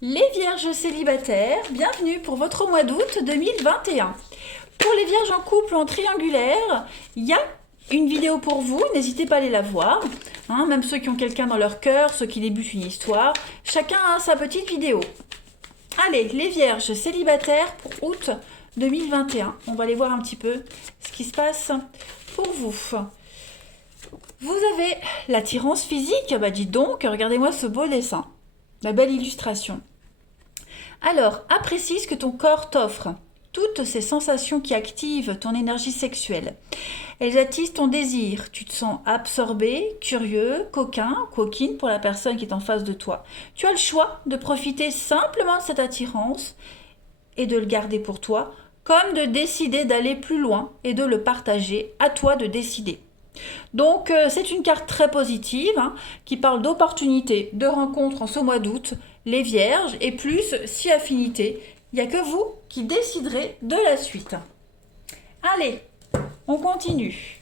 Les vierges célibataires, bienvenue pour votre mois d'août 2021. Pour les vierges en couple en triangulaire, il y a une vidéo pour vous, n'hésitez pas à aller la voir. Même ceux qui ont quelqu'un dans leur cœur, ceux qui débutent une histoire, chacun a sa petite vidéo. Allez, les vierges célibataires pour août 2021. On va aller voir un petit peu ce qui se passe pour vous. Vous avez l'attirance physique, bah dites donc, regardez-moi ce beau dessin, la belle illustration. Alors, apprécie ce que ton corps t'offre. Toutes ces sensations qui activent ton énergie sexuelle. Elles attisent ton désir. Tu te sens absorbé, curieux, coquin, coquine pour la personne qui est en face de toi. Tu as le choix de profiter simplement de cette attirance et de le garder pour toi, comme de décider d'aller plus loin et de le partager. À toi de décider. Donc c'est une carte très positive qui parle d'opportunités, de rencontres en ce mois d'août, les vierges, et plus si affinité. Il n'y a que vous qui déciderez de la suite. Allez, on continue.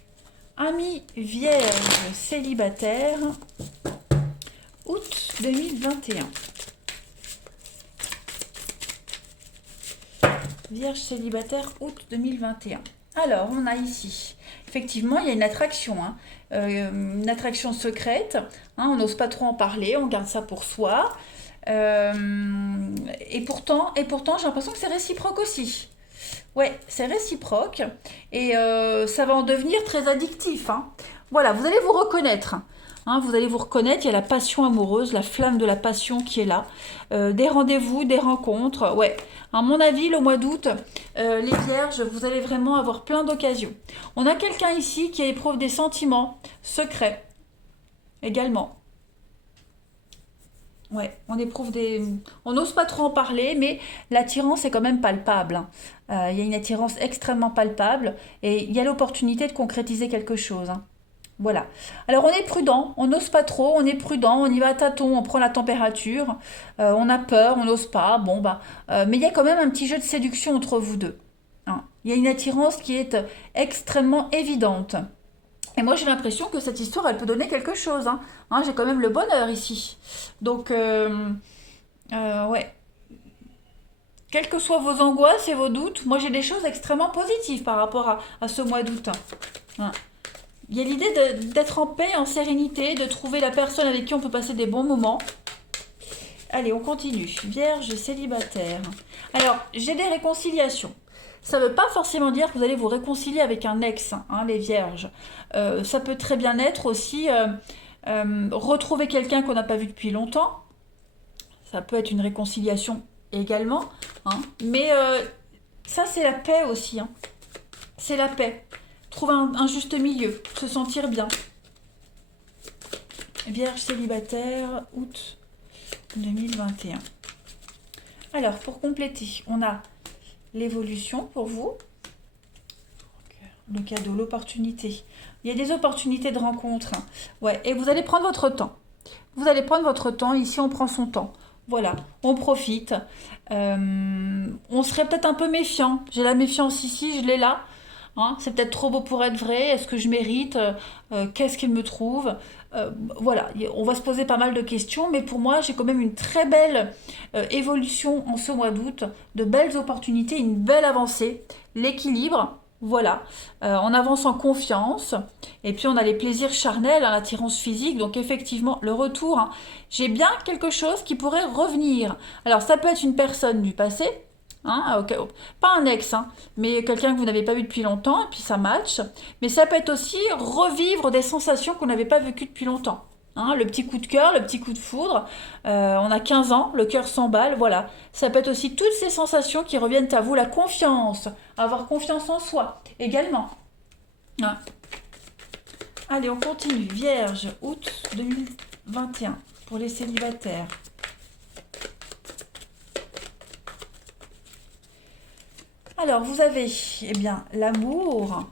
Amis vierges célibataires, août 2021. Vierge célibataire, août 2021. Alors, on a ici, effectivement, il y a une attraction, une attraction secrète. On n'ose pas trop en parler, on garde ça pour soi. Et pourtant, j'ai l'impression que c'est réciproque aussi. Ouais, c'est réciproque. Et ça va en devenir très addictif. Voilà, vous allez vous reconnaître. Vous allez vous reconnaître, il y a la passion amoureuse, la flamme de la passion qui est là. Des rendez-vous, des rencontres. Ouais, à mon avis, le mois d'août, les vierges, vous allez vraiment avoir plein d'occasions. On a quelqu'un ici qui éprouve des sentiments secrets également. Ouais, on éprouve des... On n'ose pas trop en parler, mais l'attirance est quand même palpable. Il y a une attirance extrêmement palpable et il y a l'opportunité de concrétiser quelque chose. Voilà. Alors on est prudent, on n'ose pas trop, on est prudent, on y va à tâtons, on prend la température, on a peur, on n'ose pas, mais il y a quand même un petit jeu de séduction entre vous deux. Il y a une attirance qui est extrêmement évidente. Et moi j'ai l'impression que cette histoire elle peut donner quelque chose. J'ai quand même le bonheur ici. Donc ouais, quelles que soient vos angoisses et vos doutes, moi j'ai des choses extrêmement positives par rapport à ce mois d'août. Hein. Il y a l'idée d'être en paix, en sérénité, de trouver la personne avec qui on peut passer des bons moments. Allez, on continue. Vierge célibataire. Alors, j'ai des réconciliations. Ça ne veut pas forcément dire que vous allez vous réconcilier avec un ex, les vierges. Ça peut très bien être aussi retrouver quelqu'un qu'on n'a pas vu depuis longtemps. Ça peut être une réconciliation également. Mais ça, c'est la paix aussi. C'est la paix. Trouver un juste milieu, se sentir bien. Vierge célibataire, août 2021. Alors, pour compléter, on a l'évolution pour vous, le cadeau, l'opportunité. Il y a des opportunités de rencontre. Ouais, et vous allez prendre votre temps. Vous allez prendre votre temps. Ici, on prend son temps. Voilà, on profite. On serait peut-être un peu méfiant. J'ai la méfiance ici, je l'ai là. C'est peut-être trop beau pour être vrai. Est-ce que je mérite Qu'est-ce qu'il me trouve Voilà, on va se poser pas mal de questions, mais pour moi, j'ai quand même une très belle évolution en ce mois d'août, de belles opportunités, une belle avancée, l'équilibre. Voilà, on avance en confiance, et puis on a les plaisirs charnels, l'attirance physique, donc effectivement, le retour, j'ai bien quelque chose qui pourrait revenir. Alors, ça peut être une personne du passé, okay. Pas un ex, mais quelqu'un que vous n'avez pas vu depuis longtemps, et puis ça match. Mais ça peut être aussi revivre des sensations qu'on n'avait pas vécues depuis longtemps. Le petit coup de cœur, le petit coup de foudre. On a 15 ans, le cœur s'emballe, voilà. Ça peut être aussi toutes ces sensations qui reviennent à vous, la confiance, avoir confiance en soi également. Allez, on continue. Vierge, août 2021, pour les célibataires. Alors, vous avez l'amour,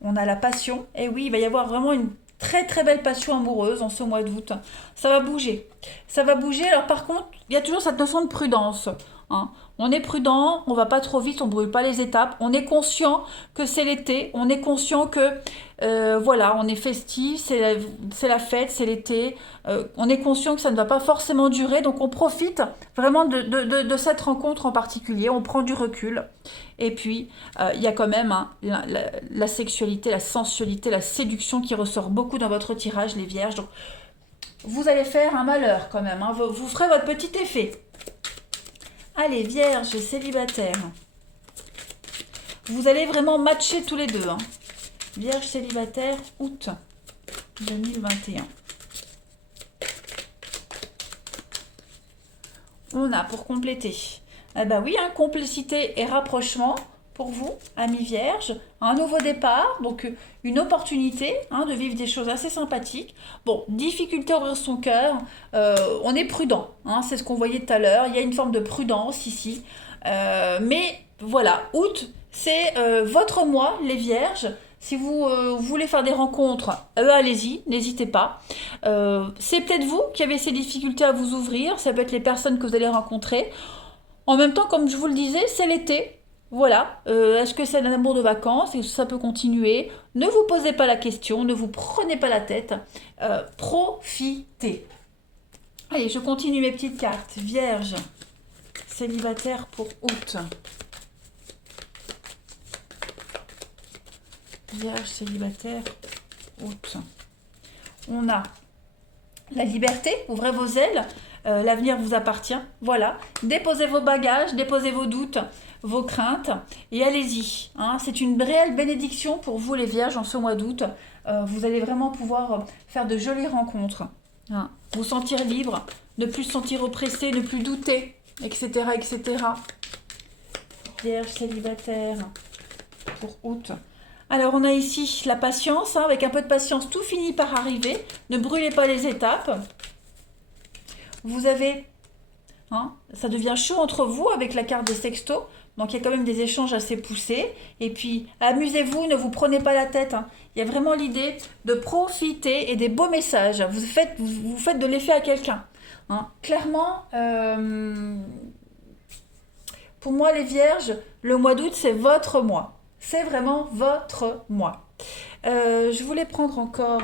on a la passion. Et oui, il va y avoir vraiment une très très belle passion amoureuse en ce mois d'août. Ça va bouger. Ça va bouger. Alors par contre, il y a toujours cette notion de prudence. Hein. On est prudent, on va pas trop vite, on brûle pas les étapes. On est conscient que c'est l'été, on est conscient que voilà, on est festif, c'est la fête, c'est l'été. On est conscient que ça ne va pas forcément durer, donc on profite vraiment de cette rencontre en particulier. On prend du recul. Et puis, il y a quand même hein, la sexualité, la sensualité, la séduction qui ressort beaucoup dans votre tirage, les vierges. Donc, vous allez faire un malheur quand même. Hein. Vous ferez votre petit effet. Allez, vierge célibataire. Vous allez vraiment matcher tous les deux. Hein. Vierge célibataire, août 2021. On a pour compléter. Eh ben oui, hein, complicité et rapprochement pour vous, amis vierges. Un nouveau départ, donc une opportunité hein, de vivre des choses assez sympathiques. Bon, difficulté à ouvrir son cœur. On est prudent, hein, c'est ce qu'on voyait tout à l'heure. Il y a une forme de prudence ici. Mais voilà, août, c'est votre mois, les vierges. Si vous voulez faire des rencontres, allez-y, n'hésitez pas. C'est peut-être vous qui avez ces difficultés à vous ouvrir, ça peut être les personnes que vous allez rencontrer. En même temps, comme je vous le disais, c'est l'été. Voilà. Est-ce que c'est un amour de vacances? Est-ce que ça peut continuer? Ne vous posez pas la question, ne vous prenez pas la tête. Profitez. Allez, je continue mes petites cartes. Vierge, célibataire pour août. Vierge, célibataire, août. On a la liberté, ouvrez vos ailes. L'avenir vous appartient. Voilà. Déposez vos bagages, déposez vos doutes, vos craintes et allez-y. Hein. C'est une réelle bénédiction pour vous les vierges en ce mois d'août. Vous allez vraiment pouvoir faire de jolies rencontres. Hein. Vous sentir libre, ne plus se sentir oppressé, ne plus douter, etc. etc. Vierge célibataire pour août. Alors on a ici la patience. Hein. Avec un peu de patience, tout finit par arriver. Ne brûlez pas les étapes. Vous avez, hein, ça devient chaud entre vous avec la carte des sextos. Donc il y a quand même des échanges assez poussés. Et puis amusez-vous, ne vous prenez pas la tête. Hein. Il y a vraiment l'idée de profiter et des beaux messages. Vous faites de l'effet à quelqu'un. Hein. Clairement, pour moi les vierges, le mois d'août c'est votre mois. C'est vraiment votre mois. Je voulais prendre encore,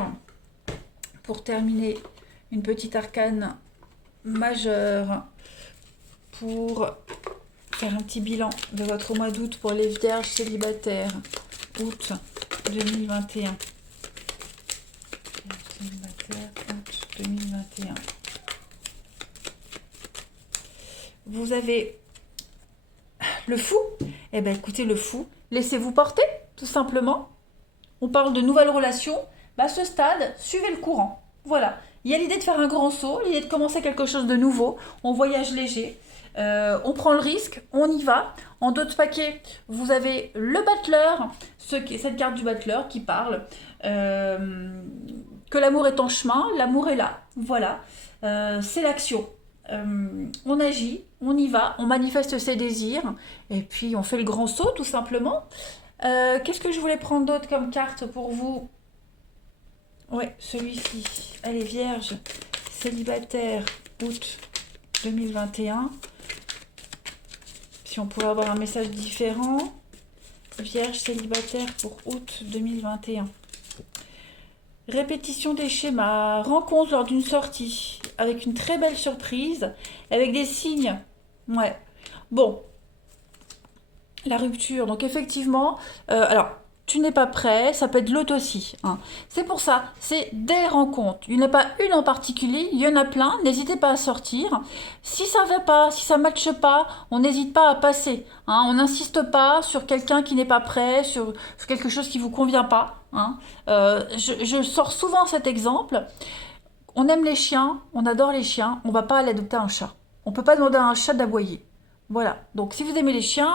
pour terminer, une petite arcane majeure pour faire un petit bilan de votre mois d'août pour les vierges célibataires. Août 2021. Célibataire, août 2021. Vous avez le fou. Eh bien écoutez, le fou, laissez-vous porter, tout simplement. On parle de nouvelles relations. À ce stade, suivez le courant. Voilà. Il y a l'idée de faire un grand saut, l'idée de commencer quelque chose de nouveau. On voyage léger, on prend le risque, on y va. En d'autres paquets, vous avez le battleur, cette carte du battleur qui parle que l'amour est en chemin, l'amour est là. Voilà, c'est l'action. On agit, on y va, on manifeste ses désirs et puis on fait le grand saut tout simplement. Qu'est-ce que je voulais prendre d'autre comme carte pour vous? Ouais, celui-ci. Allez, vierge, célibataire, août 2021. Si on pouvait avoir un message différent. Vierge, célibataire pour août 2021. Répétition des schémas, rencontre lors d'une sortie, avec une très belle surprise, avec des signes. Ouais. Bon, la rupture. Donc effectivement, alors tu n'es pas prêt, ça peut être l'autre aussi. Hein. C'est pour ça, c'est des rencontres. Il n'y en a pas une en particulier, il y en a plein. N'hésitez pas à sortir. Si ça ne va pas, si ça ne matche pas, on n'hésite pas à passer. Hein. On n'insiste pas sur quelqu'un qui n'est pas prêt, sur quelque chose qui ne vous convient pas. Hein. Je sors souvent cet exemple. On aime les chiens, on adore les chiens, on ne va pas aller adopter un chat. On ne peut pas demander à un chat d'aboyer. Voilà. Donc si vous aimez les chiens,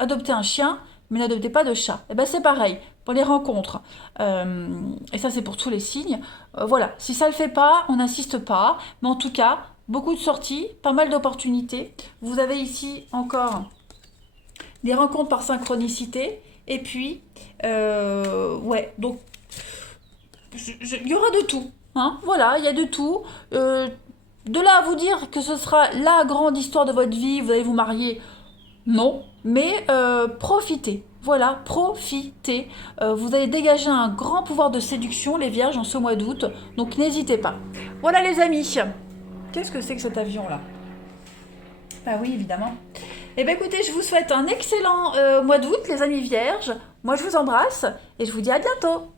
adoptez un chien, mais n'adoptez pas de chat. Et ben c'est pareil pour les rencontres. Et ça c'est pour tous les signes. Voilà, si ça ne le fait pas, on n'insiste pas. Mais en tout cas, beaucoup de sorties, pas mal d'opportunités. Vous avez ici encore des rencontres par synchronicité. Et puis, ouais, donc il y aura de tout. Hein, voilà, il y a de tout. De là à vous dire que ce sera la grande histoire de votre vie, vous allez vous marier, non, mais profitez. Voilà, profitez. Vous allez dégager un grand pouvoir de séduction, les vierges, en ce mois d'août. Donc n'hésitez pas. Voilà les amis. Qu'est-ce que c'est que cet avion-là? Bah oui, évidemment. Eh bien écoutez, je vous souhaite un excellent mois d'août, les amis vierges. Moi je vous embrasse et je vous dis à bientôt.